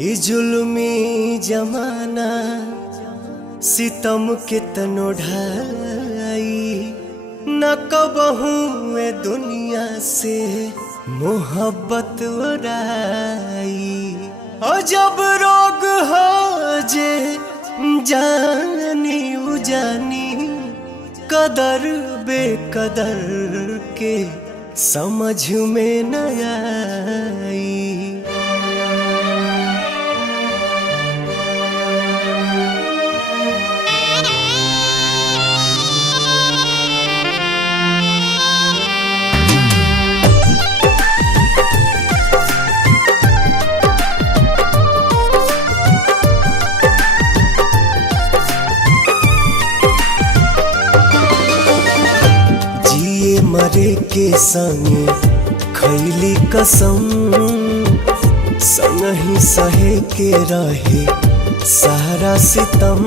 ई जुल्मी जमाना सितम के तनो ढाई न कबहू ए दुनिया से मोहब्बत उड़ाई। और जब रोग हो जे जानी उजानी कदर बेकदर के समझ में न आई। मरे के संगे खैली कसम संगही सहे के रहे सारा सितम।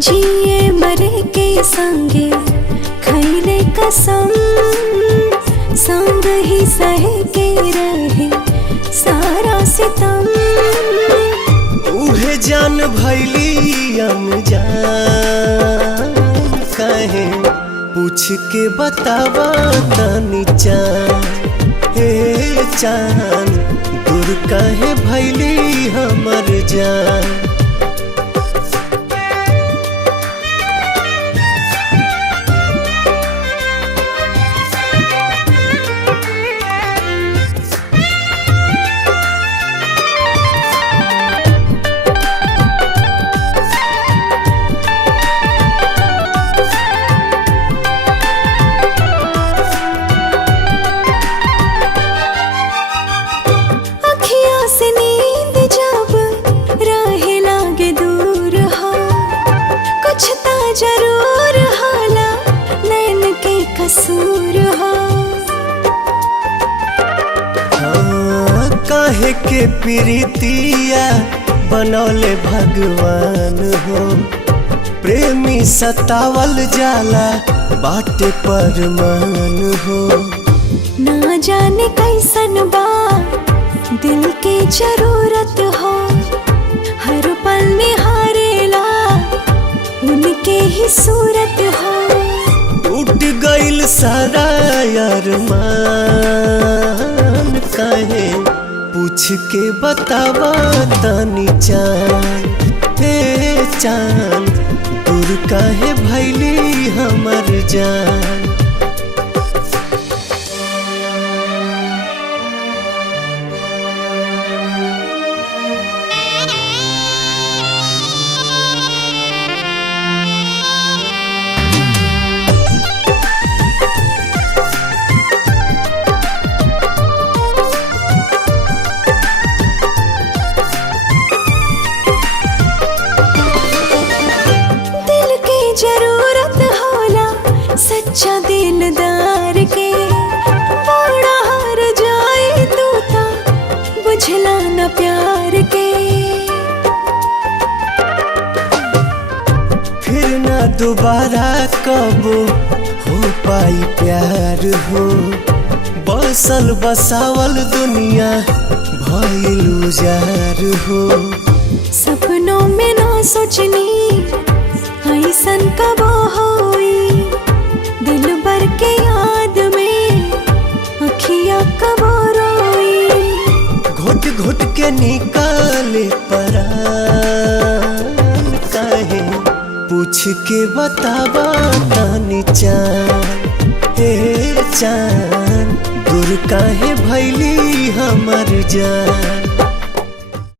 जिए मरे के संगे खैले कसम संग ही सहे के रहे सारा सितम। उहे जान भैली अनजान कहे पूछ के बतावा तनी चान। हे चान दूर कहे भैली हमर जान। जरूर हाला नैन के कसूर हो। हाँ, काहे के प्रीतिया बनौले भगवान हो। प्रेमी सतावल जाला बाटे परमान हो। ना जाने कैसन बा दिल के जरूरत हो। हर पल निहारेला उनके ही सूरत हो। टूट गइल सारा अरमान काहे पूछ के बतावा तनी चान। हे चान दूर काहे भैली हमर जान। जरूरत होला सच्चा दिलदार के। बड़ा हार जाए तू ता बुझला न प्यार के। फिर ना दोबारा कबो हो पाई प्यार हो। बसल बसावल दुनिया भइल उजार हो। सपनों में ना सोचनी ऐसन कब होई दिल भर के याद में अखियाँ कब रोई। घुट घुट के निकाले परान काहे पूछ के बतावा तनी चान। हे चान दूर काहे भैली हमर जान।